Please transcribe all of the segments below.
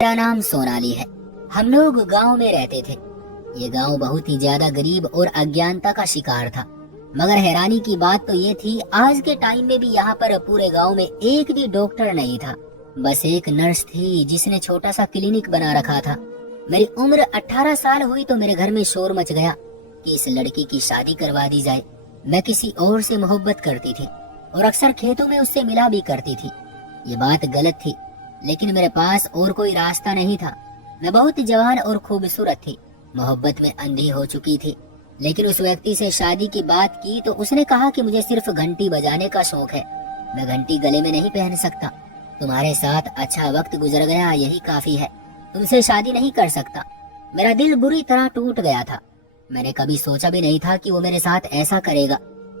मेरा नाम सोनाली है। हम लोग गांव में रहते थे। ये गांव बहुत ही ज्यादा गरीब और अज्ञानता का शिकार था। मगर हैरानी की बात तो ये थी, आज के टाइम में भी यहाँ पर पूरे गांव में एक भी डॉक्टर नहीं था। बस एक नर्स थी जिसने छोटा सा क्लिनिक बना रखा था। मेरी उम्र 18 साल हुई तो मेरे घर में शोर मच गया कि इस लड़की की शादी करवा दी जाए। मैं किसी और से मोहब्बत करती थी और अक्सर खेतों में उससे मिला भी करती थी। ये बात गलत थी, लेकिन मेरे पास और कोई रास्ता नहीं था। मैं बहुत जवान और खूबसूरत थी, मोहब्बत में अंधी हो चुकी थी। लेकिन उस व्यक्ति से शादी की बात की तो उसने कहा कि मुझे सिर्फ घंटी बजाने का शौक है, मैं घंटी गले में नहीं पहन सकता। तुम्हारे साथ अच्छा वक्त गुजर गया, यही काफी है, तुमसे शादी नहीं कर सकता। मेरा दिल बुरी तरह टूट गया था। मैंने कभी सोचा भी नहीं था कि वो मेरे साथ ऐसा करेगा।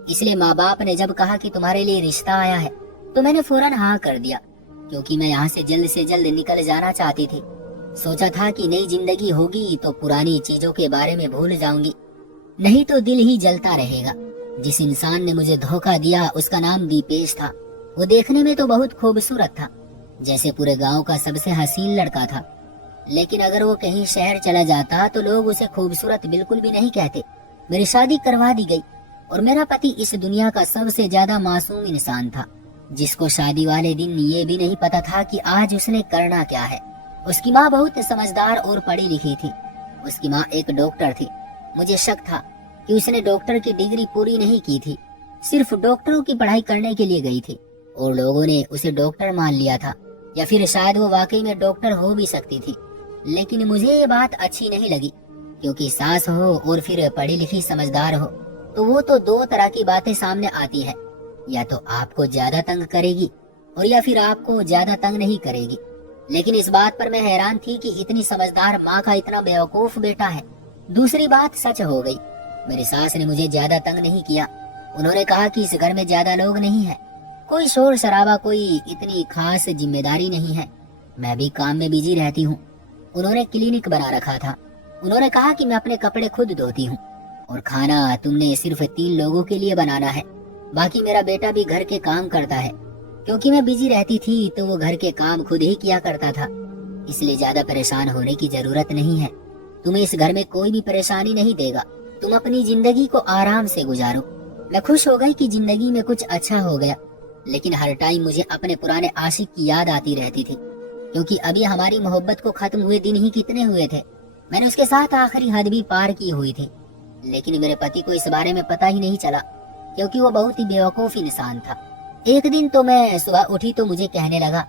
इसलिए माँ बाप ने जब कहा कि तुम्हारे लिए रिश्ता आया है तो मैंने फौरन हाँ कर दिया, क्योंकि मैं यहाँ से जल्द निकल जाना चाहती थी। सोचा था कि नई जिंदगी होगी तो पुरानी चीजों के बारे में भूल जाऊंगी, नहीं तो दिल ही जलता रहेगा। जिस इंसान ने मुझे धोखा दिया उसका नाम दीपेश था। वो देखने में तो बहुत खूबसूरत था, जैसे पूरे गांव का सबसे हसीन लड़का था। लेकिन अगर वो कहीं शहर चला जाता तो लोग उसे खूबसूरत बिल्कुल भी नहीं कहते। मेरी शादी करवा दी गई और मेरा पति इस दुनिया का सबसे ज्यादा मासूम इंसान था, जिसको शादी वाले दिन ये भी नहीं पता था कि आज उसने करना क्या है। उसकी माँ बहुत समझदार और पढ़ी लिखी थी। उसकी माँ एक डॉक्टर थी। मुझे शक था कि उसने डॉक्टर की डिग्री पूरी नहीं की थी, सिर्फ डॉक्टरों की पढ़ाई करने के लिए गई थी और लोगों ने उसे डॉक्टर मान लिया था, या फिर शायद वो वाकई में डॉक्टर हो भी सकती थी। लेकिन मुझे ये बात अच्छी नहीं लगी, क्योंकि सास हो और फिर पढ़ी लिखी समझदार हो तो वो तो दो तरह की बातें सामने आती है, या तो आपको ज्यादा तंग करेगी और या फिर आपको ज्यादा तंग नहीं करेगी। लेकिन इस बात पर मैं हैरान थी कि इतनी समझदार माँ का इतना बेवकूफ बेटा है। दूसरी बात सच हो गई, मेरी सास ने मुझे ज्यादा तंग नहीं किया। उन्होंने कहा कि इस घर में ज्यादा लोग नहीं है, कोई शोर शराबा, कोई इतनी खास जिम्मेदारी नहीं है, मैं भी काम में बिजी रहती हूँ। उन्होंने क्लिनिक बना रखा था। उन्होंने कहा कि मैं अपने कपड़े खुद धोती हूँ और खाना तुमने सिर्फ 3 लोगों के लिए बनाना है, बाकी मेरा बेटा भी घर के काम करता है। क्योंकि मैं बिजी रहती थी तो वो घर के काम खुद ही किया करता था, इसलिए ज्यादा परेशान होने की जरूरत नहीं है। तुम्हें इस घर में कोई भी परेशानी नहीं देगा, तुम अपनी जिंदगी को आराम से गुजारो। मैं खुश हो गई कि जिंदगी में कुछ अच्छा हो गया, लेकिन हर टाइम मुझे अपने पुराने आशिक की याद आती रहती थी, क्योंकि अभी हमारी मोहब्बत को खत्म हुए दिन ही कितने हुए थे। मैंने उसके साथ आखिरी हद भी पार की हुई थी, लेकिन मेरे पति को इस बारे में पता ही नहीं चला, क्योंकि वो बहुत ही बेवकूफ इंसान था। एक दिन तो मैं सुबह उठी तो मुझे कहने लगा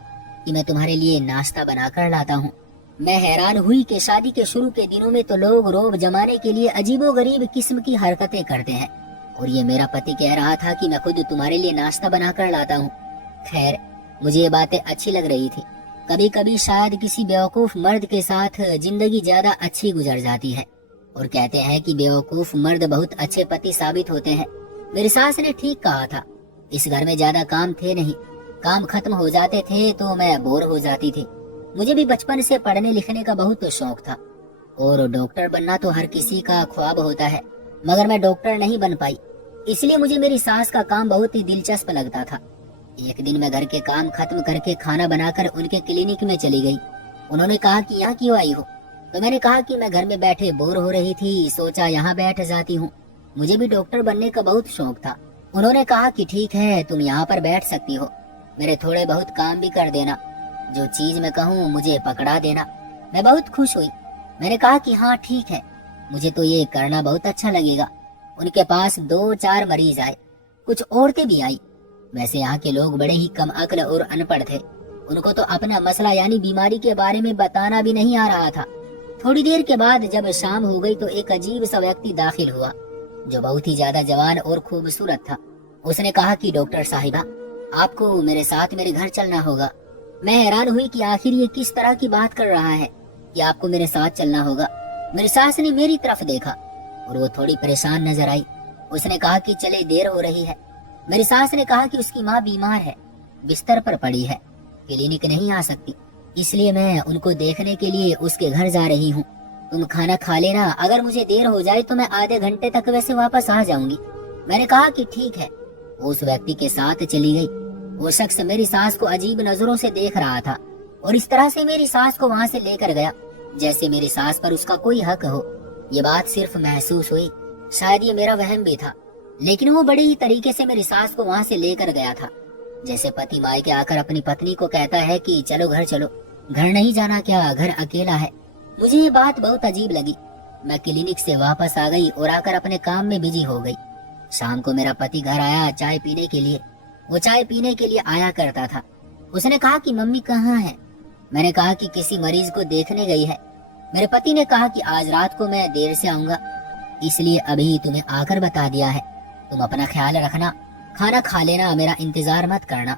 कि मैं तुम्हारे लिए नाश्ता बनाकर लाता हूँ। मैं हैरान हुई कि शादी के शुरू के दिनों में तो लोग रोब जमाने के लिए अजीबोगरीब किस्म की हरकतें करते हैं, और ये मेरा पति कह रहा था कि मैं खुद तुम्हारे लिए नाश्ता बनाकर लाता हूँ। खैर, मुझे ये बातें अच्छी लग रही थी। कभी कभी शायद किसी बेवकूफ मर्द के साथ जिंदगी ज्यादा अच्छी गुजर जाती है, और कहते हैं कि बेवकूफ मर्द बहुत अच्छे पति साबित होते हैं। मेरी सास ने ठीक कहा था। इस घर में ज्यादा काम थे नहीं, काम खत्म हो जाते थे तो मैं बोर हो जाती थी। मुझे भी बचपन से पढ़ने लिखने का बहुत शौक था, और डॉक्टर बनना तो हर किसी का ख्वाब होता है, मगर मैं डॉक्टर नहीं बन पाई। इसलिए मुझे मेरी सास का काम बहुत ही दिलचस्प लगता था। एक दिन मैं घर के काम खत्म करके खाना बनाकर उनके क्लिनिक में चली गई। उन्होंने कहा कि यहाँ क्यों आई हो, तो मैंने कहा कि मैं घर में बैठे बोर हो रही थी, सोचा यहाँ बैठ जाती हूँ। मुझे भी डॉक्टर बनने का बहुत शौक था। उन्होंने कहा कि ठीक है, तुम यहाँ पर बैठ सकती हो, मेरे थोड़े बहुत काम भी कर देना, जो चीज मैं कहूँ मुझे पकड़ा देना। मैं बहुत खुश हुई। मैंने कहा कि हाँ ठीक है, मुझे तो ये करना बहुत अच्छा लगेगा। उनके पास 2-4 मरीज आए, कुछ औरतें भी आई। वैसे यहाँ के लोग बड़े ही कम अक्ल और अनपढ़ थे। उनको तो अपना मसला यानी बीमारी के बारे में बताना भी नहीं आ रहा था। थोड़ी देर के बाद जब शाम हो गई तो एक अजीब सा व्यक्ति दाखिल हुआ, जो बहुत ही ज्यादा जवान और खूबसूरत था। उसने कहा कि डॉक्टर साहिबा, आपको मेरे साथ मेरे घर चलना होगा। मैं हैरान हुई कि आखिर ये किस तरह की बात कर रहा है कि आपको मेरे साथ चलना होगा। मेरी सास ने मेरी तरफ देखा और वो थोड़ी परेशान नजर आई। उसने कहा कि चले, देर हो रही है। मेरी सास ने कहा कि उसकी माँ बीमार है, बिस्तर पर पड़ी है, क्लिनिक नहीं आ सकती, इसलिए मैं उनको देखने के लिए उसके घर जा रही हूँ। तुम खाना खा लेना, अगर मुझे देर हो जाए तो मैं आधे घंटे तक वैसे वापस आ जाऊंगी। मैंने कहा कि ठीक है। वो उस व्यक्ति के साथ चली गई। वो शख्स मेरी सास को अजीब नजरों से देख रहा था। और इस तरह से मेरी सास को वहाँ से लेकर गया जैसे मेरी सास पर उसका कोई हक हो। ये बात सिर्फ महसूस हुई, शायद ये मेरा वहम भी था, लेकिन वो बड़े ही तरीके से मेरी सास को वहाँ से लेकर गया था, जैसे पति मायके आकर अपनी पत्नी को कहता है कि चलो घर चलो, घर नहीं जाना क्या, घर अकेला है। मुझे ये बात बहुत अजीब लगी। मैं क्लिनिक से वापस आ गई और आकर अपने काम में बिजी हो गई। शाम को मेरा पति घर आया चाय पीने के लिए। वो चाय पीने के लिए आया करता था। उसने कहा कि मम्मी कहाँ है? मैंने कहा कि किसी मरीज को देखने गई है। मेरे पति ने कहा कि आज रात को मैं देर से आऊंगा, इसलिए अभी तुम्हें आकर बता दिया है। तुम अपना ख्याल रखना, खाना खा लेना, मेरा इंतजार मत करना।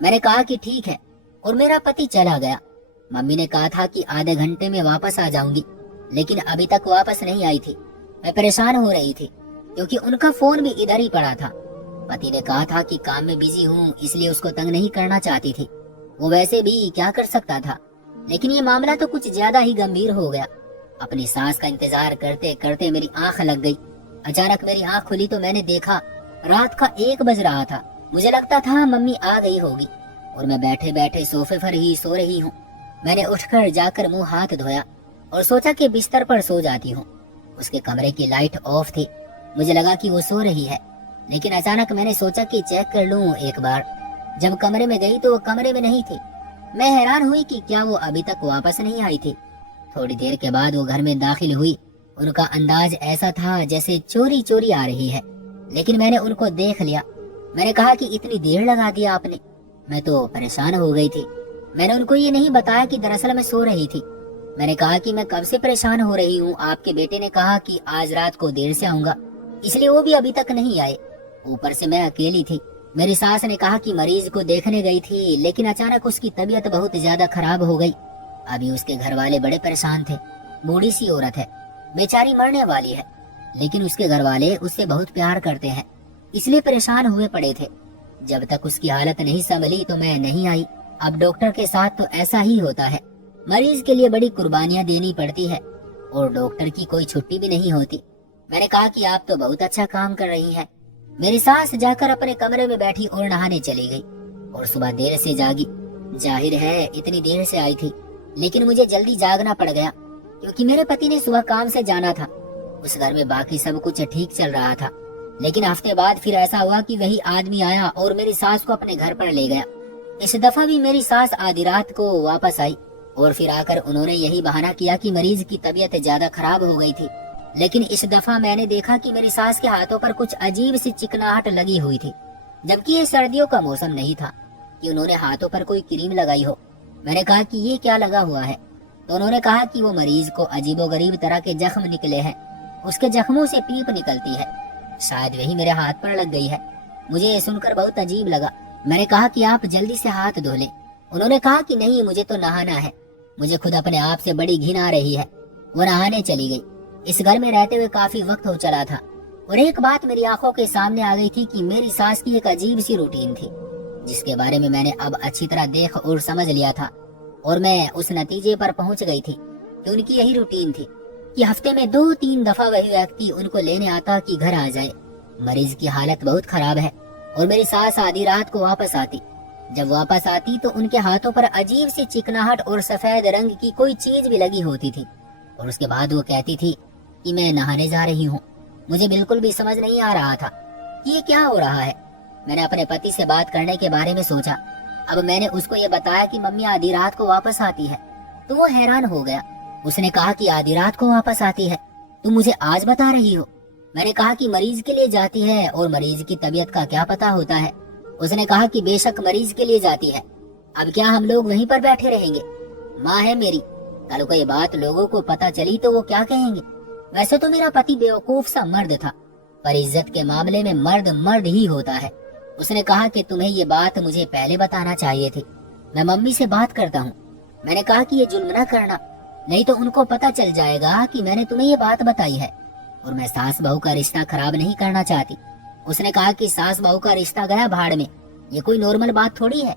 मैंने कहा कि ठीक है और मेरा पति चला गया। मम्मी ने कहा था कि आधे घंटे में वापस आ जाऊंगी, लेकिन अभी तक वापस नहीं आई थी। मैं परेशान हो रही थी क्योंकि उनका फोन भी इधर ही पड़ा था। पति ने कहा था कि काम में बिजी हूँ, इसलिए उसको तंग नहीं करना चाहती थी। वो वैसे भी क्या कर सकता था, लेकिन ये मामला तो कुछ ज्यादा ही गंभीर हो गया। अपनी सास का इंतजार करते करते मेरी आंख लग गई। अचानक मेरी आंख खुली तो मैंने देखा रात का 1 बज रहा था। मुझे लगता था मम्मी आ गई होगी और मैं बैठे बैठे सोफे पर ही सो रही हूँ। मैंने उठकर जाकर मुंह हाथ धोया और सोचा कि बिस्तर पर सो जाती हूँ। उसके कमरे की लाइट ऑफ थी। मुझे लगा कि वो सो रही है, लेकिन अचानक मैंने सोचा कि चेक कर लूं एक बार। जब कमरे में गई तो वो कमरे में नहीं थी। मैं हैरान हुई कि क्या वो अभी तक वापस नहीं आई थी। थोड़ी देर के बाद वो घर में दाखिल हुई। उनका अंदाज ऐसा था जैसे चोरी चोरी आ रही है, लेकिन मैंने उनको देख लिया। मैंने कहा कि इतनी देर लगा दिया आपने। मैं तो परेशान हो गई थी। मैंने उनको ये नहीं बताया कि दरअसल मैं सो रही थी। मैंने कहा कि मैं कब से परेशान हो रही हूँ। आपके बेटे ने कहा कि आज रात को देर से आऊंगा, इसलिए वो भी अभी तक नहीं आए। ऊपर से मैं अकेली थी। मेरी सास ने कहा कि मरीज को देखने गई थी, लेकिन अचानक उसकी तबीयत बहुत ज्यादा खराब हो गई। अभी उसके घर वाले बड़े परेशान थे। बूढ़ी सी औरत है, बेचारी मरने वाली है, लेकिन उसके घर वाले उससे बहुत प्यार करते हैं, इसलिए परेशान हुए पड़े थे। जब तक उसकी हालत नहीं संभली तो मैं नहीं आई। अब डॉक्टर के साथ तो ऐसा ही होता है, मरीज के लिए बड़ी कुर्बानियां देनी पड़ती है और डॉक्टर की कोई छुट्टी भी नहीं होती। मैंने कहा कि आप तो बहुत अच्छा काम कर रही हैं। मेरी सास जाकर अपने कमरे में बैठी और नहाने चली गई और सुबह देर से जागी। जाहिर है इतनी देर से आई थी, लेकिन मुझे जल्दी जागना पड़ गया क्योंकि मेरे पति ने सुबह काम से जाना था। उस घर में बाकी सब कुछ ठीक चल रहा था, लेकिन हफ्ते बाद फिर ऐसा हुआ कि वही आदमी आया और मेरी सास को अपने घर पर ले गया। इस दफा भी मेरी सास आधी रात को वापस आई और फिर आकर उन्होंने यही बहाना किया कि मरीज की तबीयत ज्यादा खराब हो गई थी। लेकिन इस दफा मैंने देखा कि मेरी सास के हाथों पर कुछ अजीब सी चिकनाहट लगी हुई थी, जबकि ये सर्दियों का मौसम नहीं था कि उन्होंने हाथों पर कोई क्रीम लगाई हो। मैंने कहा कि ये क्या लगा हुआ है, तो उन्होंने कहा कि वो मरीज को अजीबोगरीब तरह के जख्म निकले हैं, उसके जख्मों से पीप निकलती है, शायद वही मेरे हाथ पर लग गई है। मुझे ये सुनकर बहुत अजीब लगा। मैंने कहा कि आप जल्दी से हाथ धो लें। उन्होंने कहा कि नहीं, मुझे तो नहाना है, मुझे खुद अपने आप से बड़ी घिन आ रही है। वो नहाने चली गई। इस घर में रहते हुए काफी वक्त हो चला था और एक बात मेरी आंखों के सामने आ गई थी कि मेरी सास की एक अजीब सी रूटीन थी, जिसके बारे में मैंने अब अच्छी तरह देख और समझ लिया था और मैं उस नतीजे पर पहुंच गई थी कि उनकी यही रूटीन थी कि हफ्ते में 2-3 दफा वही व्यक्ति उनको लेने आता कि घर आ जाए। मरीज की हालत बहुत खराब है और मेरी सास आधी रात को वापस आती। जब वापस आती तो उनके हाथों पर अजीब सी चिकनाहट और सफेद रंग की कोई चीज भी लगी होती थी और उसके बाद वो कहती थी कि मैं नहाने जा रही हूँ। मुझे बिल्कुल भी समझ नहीं आ रहा था कि ये क्या हो रहा है। मैंने अपने पति से बात करने के बारे में सोचा। अब मैंने उसको ये बताया कि मम्मी आधी रात को वापस आती है, तो वो हैरान हो गया। उसने कहा कि आधी रात को वापस आती है, तुम मुझे आज बता रही हो? मैंने कहा कि मरीज के लिए जाती है और मरीज की तबीयत का क्या पता होता है। उसने कहा कि बेशक मरीज के लिए जाती है, अब क्या हम लोग वहीं पर बैठे रहेंगे? माँ है मेरी, कल को ये बात लोगों को पता चली तो वो क्या कहेंगे? वैसे तो मेरा पति बेवकूफ सा मर्द था, पर इज्जत के मामले में मर्द मर्द ही होता है। उसने कहा कि तुम्हें ये बात मुझे पहले बताना चाहिए थी, मैं मम्मी से बात करता हूँ। मैंने कहा कि ये जुल्म न करना, नहीं तो उनको पता चल जाएगा कि मैंने तुम्हें ये बात बताई है और मैं सास बहू का रिश्ता खराब नहीं करना चाहती। उसने कहा कि सास बहू का रिश्ता गया भाड़ में, ये कोई नॉर्मल बात थोड़ी है।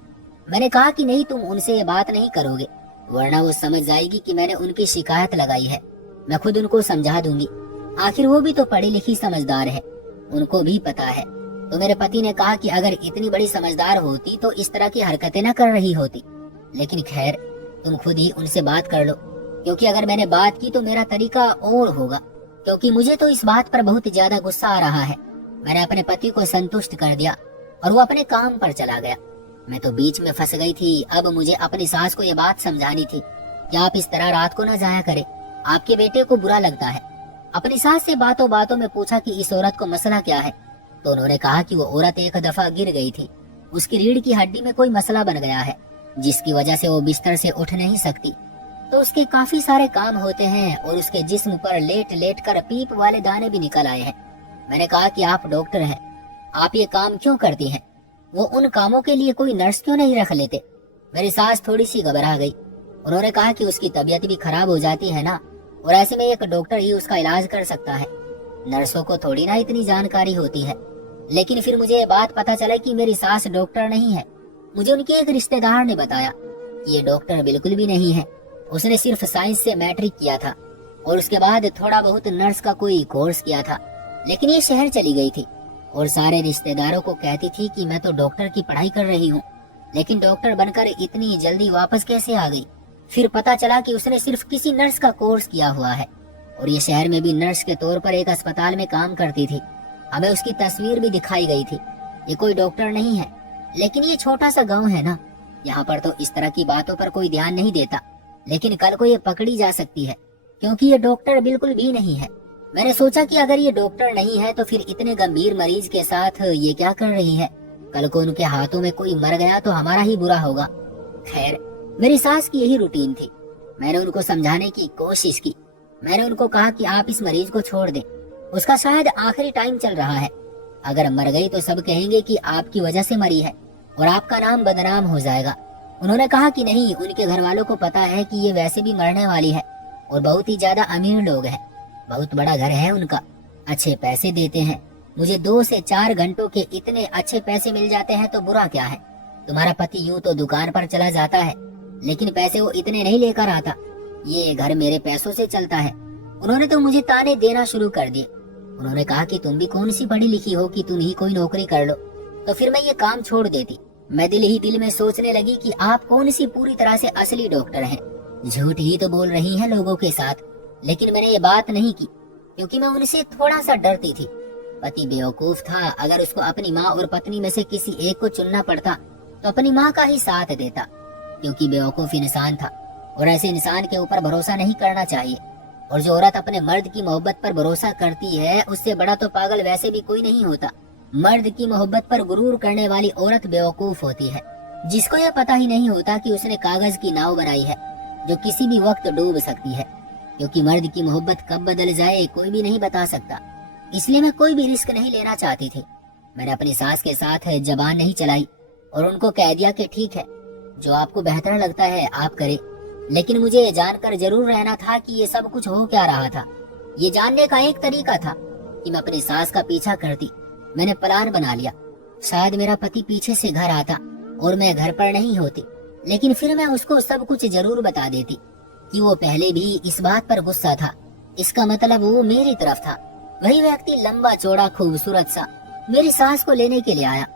मैंने कहा कि नहीं, तुम उनसे ये बात नहीं करोगे, वरना वो समझ जाएगी कि मैंने उनकी शिकायत लगाई है। मैं खुद उनको समझा दूंगी, आखिर वो भी तो पढ़ी लिखी समझदार है, उनको भी पता है। तो मेरे पति ने कहा कि अगर इतनी बड़ी समझदार होती तो इस तरह की हरकतें न कर रही होती। लेकिन खैर, तुम खुद ही उनसे बात कर लो, क्योंकि अगर मैंने बात की तो मेरा तरीका और होगा, क्योंकि मुझे तो इस बात पर बहुत ज्यादा गुस्सा आ रहा है। मैंने अपने पति को संतुष्ट कर दिया और वो अपने काम पर चला गया। मैं तो बीच में फंस गई थी। अब मुझे अपनी सास को ये बात समझानी थी कि आप इस तरह रात को न जाया करें, आपके बेटे को बुरा लगता है। अपनी सास से बातों बातों में पूछा कि इस औरत को मसला क्या है, तो उन्होंने कहा कि वो औरत एक दफा गिर गई थी, उसकी रीढ़ की हड्डी में कोई मसला बन गया है, जिसकी वजह से वो बिस्तर से उठ नहीं सकती। तो उसके काफी सारे काम होते हैं और उसके जिस्म पर लेट लेट कर पीप वाले दाने भी निकल आए हैं। मैंने कहा कि आप डॉक्टर हैं, आप ये काम क्यों करती हैं? वो उन कामों के लिए कोई नर्स क्यों नहीं रख लेते? मेरी सास थोड़ी सी घबरा गई। उन्होंने कहा कि उसकी तबीयत भी खराब हो जाती है ना, और ऐसे में एक डॉक्टर ही उसका इलाज कर सकता है, नर्सों को थोड़ी ना इतनी जानकारी होती है। लेकिन फिर मुझे ये बात पता चला कि मेरी सास डॉक्टर नहीं है। मुझे उनके एक रिश्तेदार ने बताया कि ये डॉक्टर बिल्कुल भी नहीं है, उसने सिर्फ साइंस से मैट्रिक किया था और उसके बाद थोड़ा बहुत नर्स का कोई कोर्स किया था, लेकिन ये शहर चली गई थी और सारे रिश्तेदारों को कहती थी कि मैं तो डॉक्टर की पढ़ाई कर रही हूँ, लेकिन डॉक्टर बनकर इतनी जल्दी वापस कैसे आ गई? फिर पता चला कि उसने सिर्फ किसी नर्स का कोर्स किया हुआ है और ये शहर में भी नर्स के तौर पर एक अस्पताल में काम करती थी। हमें उसकी तस्वीर भी दिखाई गई थी। ये कोई डॉक्टर नहीं है, लेकिन ये छोटा सा गांव है ना, यहाँ पर तो इस तरह की बातों पर कोई ध्यान नहीं देता, लेकिन कल को ये पकड़ी जा सकती है, क्योंकि ये डॉक्टर बिल्कुल भी नहीं है। मैंने सोचा कि अगर ये डॉक्टर नहीं है तो फिर इतने गंभीर मरीज के साथ ये क्या कर रही है? कल को उनके हाथों में कोई मर गया तो हमारा ही बुरा होगा। खैर, मेरी सास की यही रूटीन थी। मैंने उनको समझाने की कोशिश की। मैंने उनको कहा कि आप इस मरीज को छोड़ दें, उसका शायद आखिरी टाइम चल रहा है। अगर मर गई तो सब कहेंगे कि आपकी वजह से मरी है और आपका नाम बदनाम हो जाएगा। उन्होंने कहा कि नहीं, उनके घर वालों को पता है कि ये वैसे भी मरने वाली है और बहुत ही ज्यादा अमीर लोग हैं, बहुत बड़ा घर है उनका, अच्छे पैसे देते हैं। मुझे 2 से 4 घंटों के इतने अच्छे पैसे मिल जाते हैं तो बुरा क्या है? तुम्हारा पति यूं तो दुकान पर चला जाता है, लेकिन पैसे वो इतने नहीं लेकर आता। ये घर मेरे पैसों से चलता है। उन्होंने तो मुझे ताने देना शुरू कर दिए। उन्होंने कहा कि तुम भी कौन सी पढ़ी लिखी हो कि तुम ही कोई नौकरी कर लो, तो फिर मैं ये काम छोड़ देती। मैं दिल ही दिल में सोचने लगी कि आप कौन सी पूरी तरह से असली डॉक्टर हैं, झूठ ही तो बोल रही हैं लोगों के साथ। लेकिन मैंने ये बात नहीं की, क्योंकि मैं उनसे थोड़ा सा डरती थी। पति बेवकूफ था, अगर उसको अपनी माँ और पत्नी में से किसी एक को चुनना पड़ता तो अपनी माँ का ही साथ देता, क्योंकि बेवकूफ इंसान था और ऐसे इंसान के ऊपर भरोसा नहीं करना चाहिए। और जो औरत अपने मर्द की मोहब्बत पर भरोसा करती है, उससे बड़ा तो पागल वैसे भी कोई नहीं होता। मर्द की मोहब्बत पर गुरूर करने वाली औरत बेवकूफ होती है, जिसको यह पता ही नहीं होता कि उसने कागज की नाव बनाई है जो किसी भी वक्त डूब सकती है, क्योंकि मर्द की मोहब्बत कब बदल जाए कोई भी नहीं बता सकता। इसलिए मैं कोई भी रिस्क नहीं लेना चाहती थी। मैंने अपनी सास के साथ जबान नहीं चलाई और उनको कह दिया कि ठीक है, जो आपको बेहतर लगता है आप करें। लेकिन मुझे ये जानकर जरूर रहना था कि ये सब कुछ हो क्या रहा था। ये जानने का एक तरीका था कि मैं अपनी सास का पीछा करती। मैंने प्लान बना लिया, शायद मेरा पति पीछे से घर आता और मैं घर पर नहीं होती, लेकिन फिर मैं उसको सब कुछ जरूर बता देती कि वो पहले भी इस बात पर गुस्सा था। इसका मतलब वो मेरी तरफ था। वही व्यक्ति लंबा चौड़ा खूबसूरत सा मेरी सास को लेने के लिए आया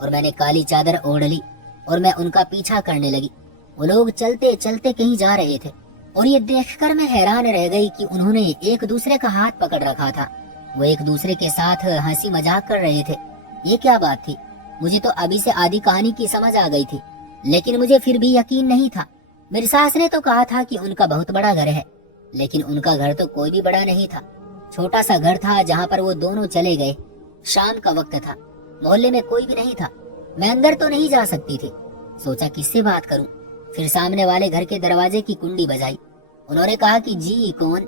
और मैंने काली चादर ओढ़ ली और मैं उनका पीछा करने लगी। वो लोग चलते चलते कहीं जा रहे थे और ये देखकर मैं हैरान रह गई कि उन्होंने एक दूसरे का हाथ पकड़ रखा था। वो एक दूसरे के साथ हंसी मजाक कर रहे थे। ये क्या बात थी? मुझे तो अभी से आधी कहानी की समझ आ गई थी, लेकिन मुझे फिर भी यकीन नहीं था। मेरी सास ने तो कहा था कि उनका बहुत बड़ा घर है, लेकिन उनका घर तो कोई भी बड़ा नहीं था। छोटा सा घर था जहाँ पर वो दोनों चले गए। शाम का वक्त था, मोहल्ले में कोई भी नहीं था। मैं अंदर तो नहीं जा सकती थी। सोचा किससे बात करूं। फिर सामने वाले घर के दरवाजे की कुंडी बजाई। उन्होंने कहा कि जी कौन?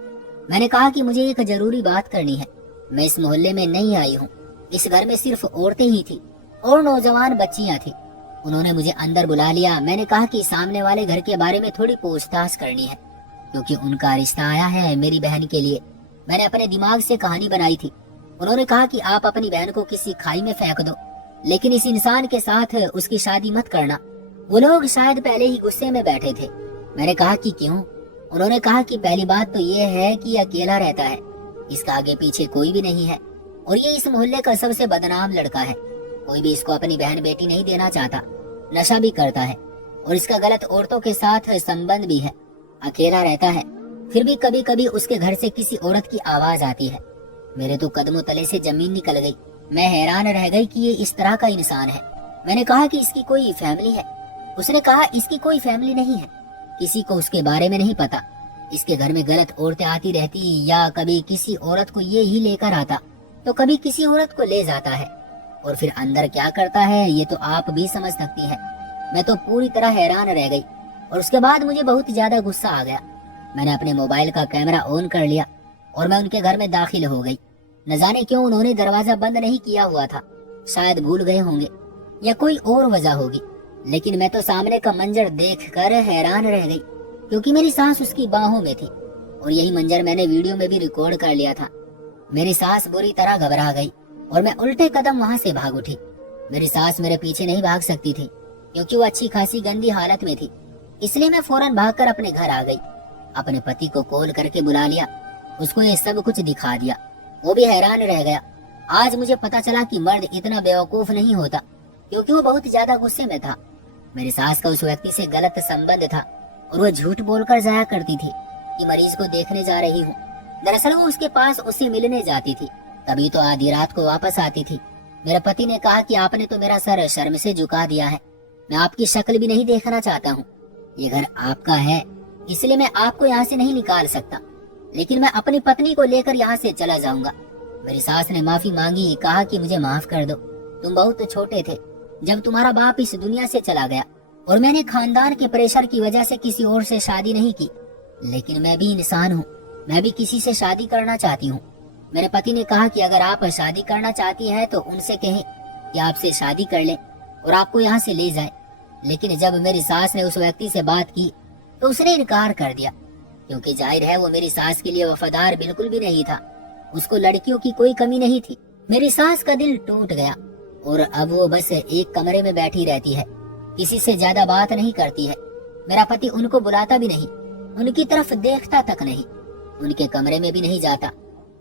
मैंने कहा कि मुझे एक जरूरी बात करनी है। मैं इस मोहल्ले में नहीं आई हूँ। इस घर में सिर्फ औरतें ही थी और नौजवान बच्चियां थी। उन्होंने मुझे अंदर बुला लिया। मैंने कहा कि सामने वाले घर के बारे में थोड़ी पूछताछ करनी है, क्योंकि उनका रिश्ता आया है मेरी बहन के लिए। मैंने अपने दिमाग से कहानी बनाई थी। उन्होंने कहा कि आप अपनी बहन को किसी खाई में फेंक दो, लेकिन इस इंसान के साथ उसकी शादी मत करना। वो लोग शायद पहले ही गुस्से में बैठे थे। मैंने कहा कि क्यों? उन्होंने कहा कि पहली बात तो ये है कि अकेला रहता है, इसका आगे पीछे कोई भी नहीं है और ये इस मोहल्ले का सबसे बदनाम लड़का है। कोई भी इसको अपनी बहन बेटी नहीं देना चाहता। नशा भी करता है और इसका गलत औरतों के साथ संबंध भी है। अकेला रहता है, फिर भी कभी कभी उसके घर से किसी औरत की आवाज आती है। मेरे तो कदमों तले से जमीन निकल गई। मैं हैरान रह गई कि ये इस तरह का इंसान है। मैंने कहा कि इसकी कोई फैमिली है। उसने कहा इसकी कोई फैमिली नहीं है, किसी को उसके बारे में नहीं पता। इसके घर में गलत औरतें आती रहती, या कभी किसी औरत को ये ही लेकर आता तो कभी किसी औरत को ले जाता है, और फिर अंदर क्या करता है ये तो आप भी समझ सकती हैं। मैं तो पूरी तरह हैरान रह गई और उसके बाद मुझे बहुत ज्यादा गुस्सा आ गया। मैंने अपने मोबाइल का कैमरा ऑन कर लिया और मैं उनके घर में दाखिल हो गई। न जाने क्यों उन्होंने दरवाजा बंद नहीं किया हुआ था, शायद भूल गए होंगे या कोई और वजह होगी। लेकिन मैं तो सामने का मंजर देखकर हैरान रह गई, क्योंकि मेरी सास उसकी बाहों में थी और यही मंजर मैंने वीडियो में भी रिकॉर्ड कर लिया था। मेरी सास बुरी तरह घबरा गई और मैं उल्टे कदम वहां से भाग उठी। मेरी सास मेरे पीछे नहीं भाग सकती थी, क्योंकि वो अच्छी खासी गंदी हालत में थी। इसलिए मैं फौरन भागकर अपने घर आ गई। अपने पति को कॉल करके बुला लिया, उसको ये सब कुछ दिखा दिया। वो भी हैरान रह गया। आज मुझे पता चला कि मर्द इतना बेवकूफ नहीं होता, क्योंकि वो बहुत ज्यादा गुस्से में था। मेरी सास का उस व्यक्ति से गलत संबंध था और वो झूठ बोलकर जाया करती थी कि मरीज को देखने जा रही हूँ। दरअसल वो उसके पास उससे मिलने जाती थी, कभी तो आधी रात को वापस आती थी। मेरे पति ने कहा कि आपने तो मेरा सर शर्म से झुका दिया है, मैं आपकी शक्ल भी नहीं देखना चाहता हूँ। ये घर आपका है, इसलिए मैं आपको यहाँ से नहीं निकाल सकता, लेकिन मैं अपनी पत्नी को लेकर यहाँ से चला जाऊंगा। मेरी सास ने माफी मांगी, कहा कि मुझे माफ कर दो, तुम बहुत छोटे थे जब तुम्हारा बाप इस दुनिया से चला गया और मैंने खानदान के प्रेशर की वजह से किसी और से शादी नहीं की। लेकिन मैं भी इंसान हूँ, मैं भी किसी से शादी करना चाहती हूँ। मेरे पति ने कहा कि अगर आप शादी करना चाहती हैं तो उनसे कहें कि आपसे शादी कर ले और आपको यहाँ से ले जाए। लेकिन जब मेरी सास ने उस व्यक्ति से बात की तो उसने इनकार कर दिया, क्योंकि जाहिर है वो मेरी सास के लिए वफादार बिल्कुल भी नहीं था। उसको लड़कियों की कोई कमी नहीं थी। मेरी सास का दिल टूट गया और अब वो बस एक कमरे में बैठी रहती है, किसी से ज्यादा बात नहीं करती है। मेरा पति उनको बुलाता भी नहीं, उनकी तरफ देखता तक नहीं, उनके कमरे में भी नहीं जाता।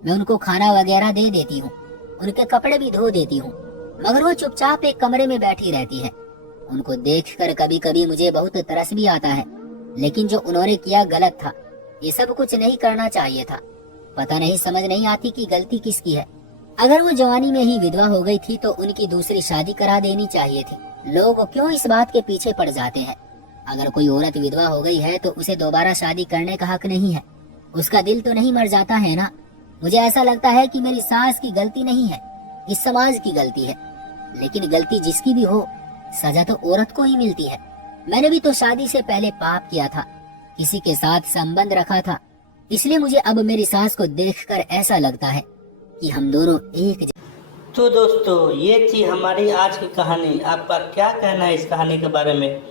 मैं उनको खाना वगैरह दे देती हूँ, उनके कपड़े भी धो देती हूँ, मगर वो चुपचाप एक कमरे में बैठी रहती है। उनको देखकर कभी कभी मुझे बहुत तरस भी आता है, लेकिन जो उन्होंने किया गलत था। ये सब कुछ नहीं करना चाहिए था। पता नहीं, समझ नहीं आती कि गलती किसकी है। अगर वो जवानी में ही विधवा हो गई थी तो उनकी दूसरी शादी करा देनी चाहिए थी। लोग क्यों इस बात के पीछे पड़ जाते हैं? अगर कोई औरत विधवा हो गई है तो उसे दोबारा शादी करने का हक नहीं है। उसका दिल तो नहीं मर जाता है ना। मुझे ऐसा लगता है कि मेरी सास की गलती नहीं है, इस समाज की गलती है। लेकिन गलती जिसकी भी हो, सजा तो औरत को ही मिलती है। मैंने भी तो शादी से पहले पाप किया था, किसी के साथ संबंध रखा था। इसलिए मुझे अब मेरी सास को देखकर ऐसा लगता है कि हम दोनों एक। तो दोस्तों, ये थी हमारी आज की कहानी। आपका क्या कहना है इस कहानी के बारे में?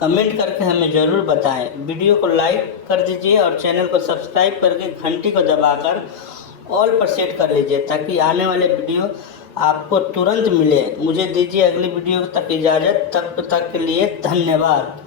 कमेंट करके हमें ज़रूर बताएं। वीडियो को लाइक कर दीजिए और चैनल को सब्सक्राइब करके घंटी को दबाकर ऑल पर सेट कर लीजिए, ताकि आने वाले वीडियो आपको तुरंत मिले। मुझे दीजिए अगली वीडियो तक इजाज़त, तब तक के लिए धन्यवाद।